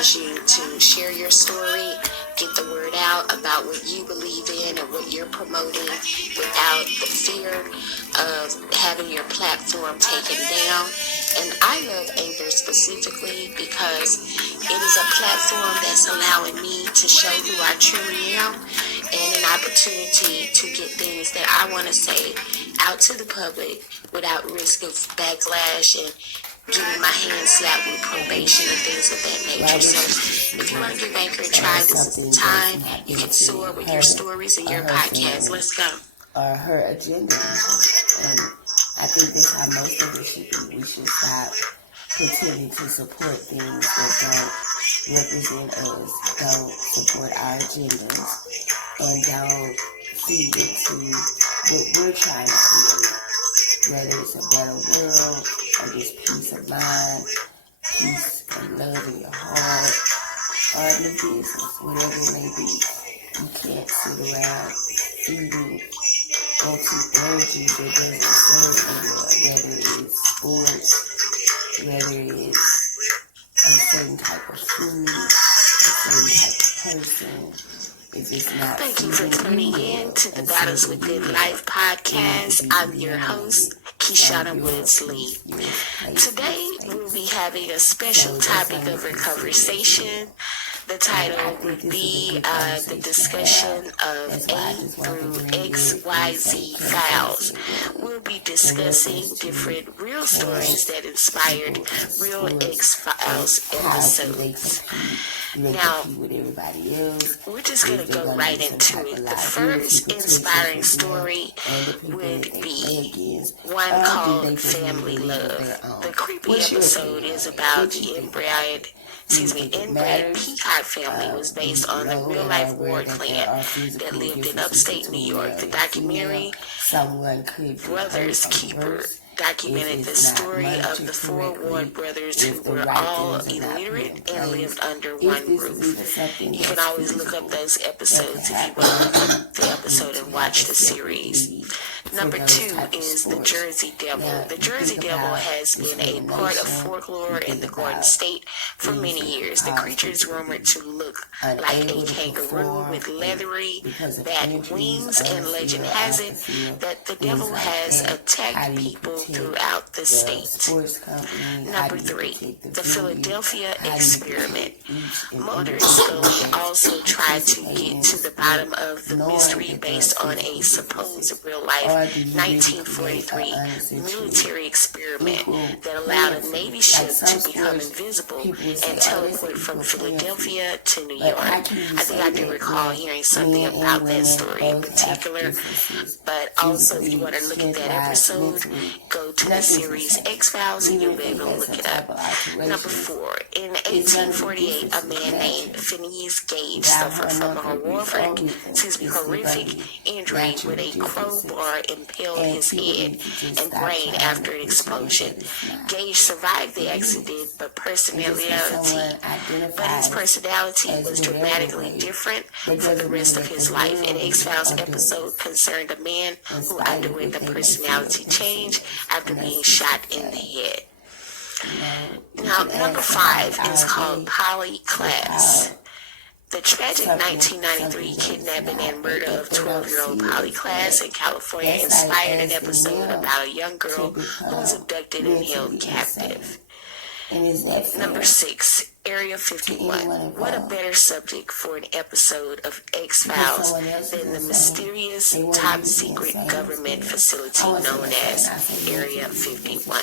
allows you to share your story, get the word out about what you believe in and what you're promoting without the fear of having your platform taken down. And I love Anchor specifically because it is a platform that's allowing me to show who I truly am and an opportunity to get things that I want to say out to the public without risk of backlash and getting my hand slapped with probation and things of that nature. So if you want to give Anchor a try, this is the time. You can soar with your stories and your podcast. Let's go. Or her agenda. And I think that's how most of it should be. We should stop pretending to support things that don't represent us, don't support our agendas, and don't feed into what we're trying to create. Whether it's a better world, or just peace of mind, peace and love in your heart, or in the business, whatever it may be. You can't sit around feeding anti-energy that doesn't serve you, whether it's sports, whether it's a certain type of food, a certain type of person. If it's not. Thank you for tuning in to the Battles Within Life podcast. I'm your host, Keshana Woodsley. Today, we'll be having a special topic of a conversation. The title would be the discussion of A through XYZ files. We'll be discussing different real stories that inspired real X-Files episodes. Now, we're just going to go right into it. The first inspiring story would be one called Family Love. The creepy episode is about the inbred Peacock family was based on the real-life Ward clan that lived in upstate New York. The documentary Brothers Keeper documented the story of the four Ward brothers who were all illiterate and lived under one roof. You can always look up those episodes if you want to look up the episode and watch the series. Number 2 is the Jersey Devil. The Jersey Devil has been a part of folklore in the Garden State for many years. The creature is rumored to look like a kangaroo with leathery bat wings, and legend has it that the devil has attacked people throughout the state. Number 3, the Philadelphia Experiment. Mulder and Scully also tried to get to the bottom of the mystery based on a supposed real-life 1943 military experiment that allowed a Navy ship to become invisible and teleport from Philadelphia to New York. I think I do recall hearing something about that story in particular, but also if you want to look at that episode, go to the series X-Files and you'll be able to look it up. Number 4, in 1848, a man named Phineas Gage suffered from a horrific injury with a crowbar impaled his head and brain after an explosion. Gage survived the accident, but his personality was dramatically different for the rest of his life. An X-Files episode concerned a man who underwent a personality change after being shot in the head. Now, number 5 is called Paperclip. The tragic 1993 kidnapping and murder of 12-year-old Polly Klaas in California inspired an episode about a young girl who was abducted and held captive. Number 6, Area 51. What a better subject for an episode of X-Files than the mysterious top-secret government facility known as Area 51.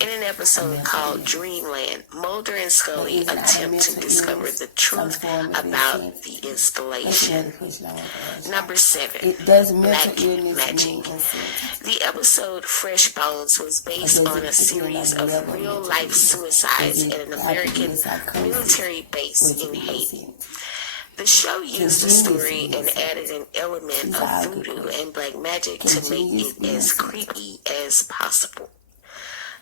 In an episode called Dreamland, Mulder and Scully attempt to discover the truth about the installation. Number 7, Black Magic. The episode Fresh Bones was based on a series of real-life suicides at an American military base in Haiti. The show used the story and added an element of voodoo and black magic to make it as creepy as possible.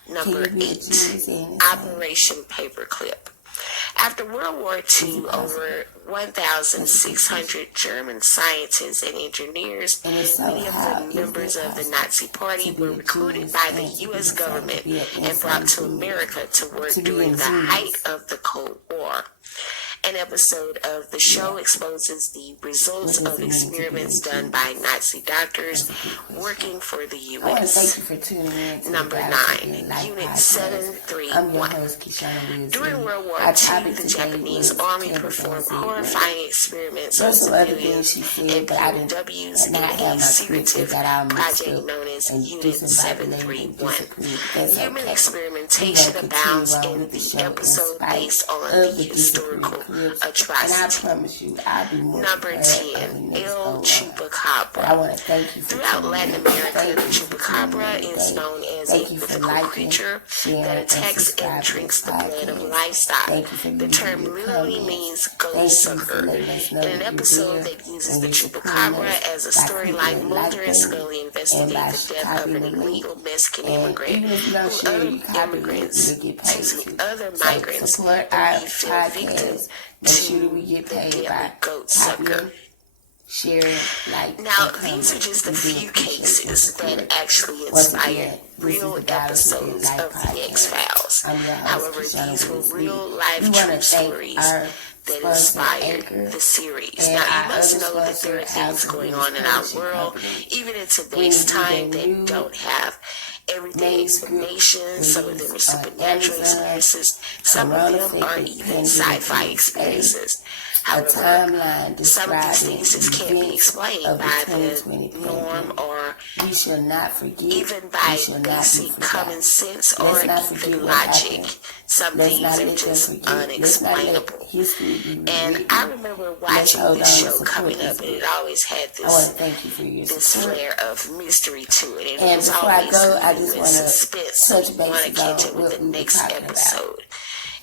Number 8, Operation Paperclip. After World War II, over 1,600 German scientists and engineers, many of the members of the Nazi Party, were recruited by the U.S. government and brought to America to work during the height of the Cold War. An episode of the show exposes the results of experiments done by Nazi doctors working for the U.S. Number 9, Unit 731. During World War II, the Japanese Army performed horrifying experiments on civilians and POWs in a secretive project known as Unit 731. Human experimentation abounds in the episode based on the historical atrocity. Number 10, El Chupacabra. Throughout Latin America, the chupacabra is known as a mythical creature that attacks and drinks the blood of livestock. The term literally means goat sucker. In an episode that uses the chupacabra as a storyline, Mulder and Scully investigate the death of an illegal Mexican immigrant who other migrants believe fell victim to the deadly goat sucker. Now, these are just a few cases that actually inspired real episodes of the X-Files. However, these were real-life true stories that inspired the series. Now, you must know that there are things going on in our world, even in today's time, that don't have everyday explanation. Some of them are supernatural experiences. Some of them are even sci-fi experiences. However, some of these things just can't be explained by the norm or even by basic common sense or even logic. Some things are just unexplainable. And I remember watching this show coming up, and it always had this flair of mystery to it. And it was always with suspense, so you want to catch it with the next episode.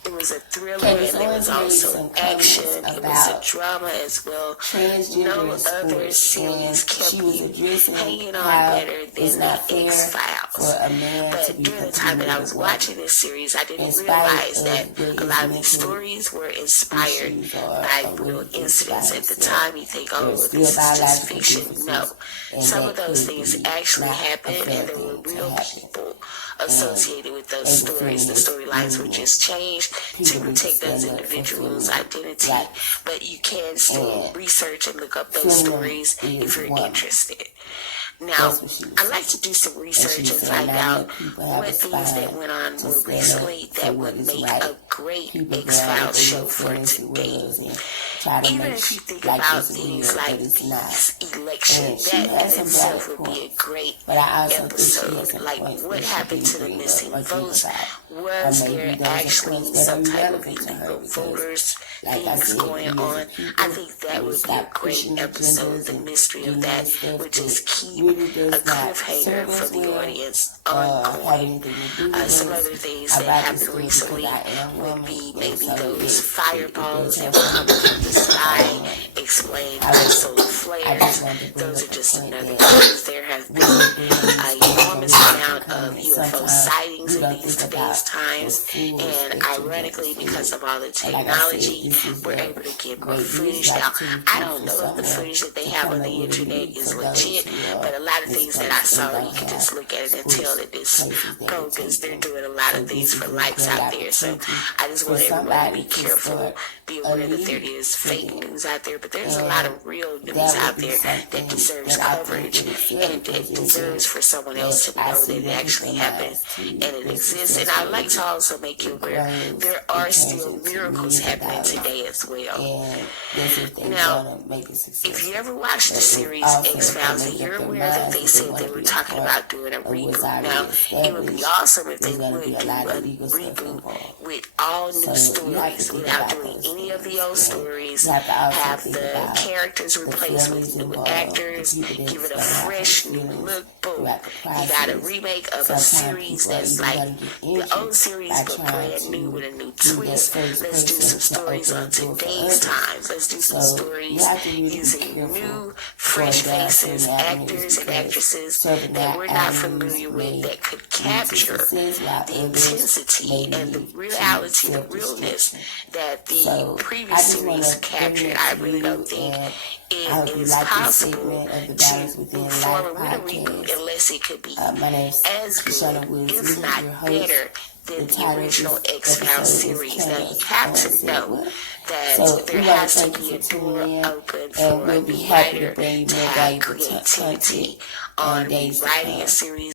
It was a thriller, and it was also action. It was a drama as well. No other series kept you hanging on better than the X-Files. But during the time that I was watching this series, I didn't realize that a lot of these stories were inspired by real incidents. At the time, you think, oh, well, this is just fiction. No. Some of those things actually happened, and there were real people associated with those stories. The storylines were just changed to protect those individuals' identity, but you can still research and look up those stories if you're interested. Now, I like to do some research and find out what things that went on more recently that would make a great X-Files show for today. Even if you think about things like these elections, that in itself would be a great episode. Like, what happened to the missing votes? Was there actually some type of illegal voters things going on? I think that would be a great episode. The mystery of that would just keep a cliffhanger for the audience ongoing. Some other things that happened recently would be maybe those fireballs that were coming from the sky, explained by solar flares. Those are just another case. There have been an enormous amount of UFO sightings in these today's times, and ironically, because of all the technology, we're able to get more footage. Now, I don't know if the footage that they have on the internet is legit, but a lot of things that I saw, you can just look at it and tell that it's bogus. They're doing a lot of things for likes out there, so I just want everyone to be careful, be aware that there is fake news out there, but there's a lot of real news out there that deserves coverage and that deserves for someone else to know that it actually happened and it exists. And I'd like to also make you aware there are still miracles happening today as well. Now, if you ever watched the series X-Files, and you're aware that they said they were talking about doing a reboot. Now, it would be awesome if they would do a reboot with all new stories without doing any of the old stories, have the characters replaced with new actors, give it a fresh new look. Boom. You got a remake of a series that's like the old series but brand new with a new twist. Let's do some stories on today's times. Let's do some stories using new, fresh faces, actors and actresses that we're not familiar with, that could capture the intensity and the reality, the realness that the previous series captured. I really don't think it is possible to move forward with a reboot unless it could be as good, if not better, than the original X-Files series. Now, you have to know that So there we want has to to thank be you a for door tuning in, open and for we'll a be new happy to writer bring you to more have valuable creativity content on days to come. writing a series